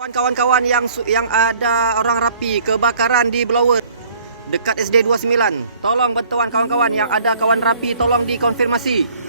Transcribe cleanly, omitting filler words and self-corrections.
Kawan-kawan yang ada orang rapi kebakaran di blower dekat SD 29. Tolong bantuan kawan-kawan yang ada kawan rapi, tolong dikonfirmasi.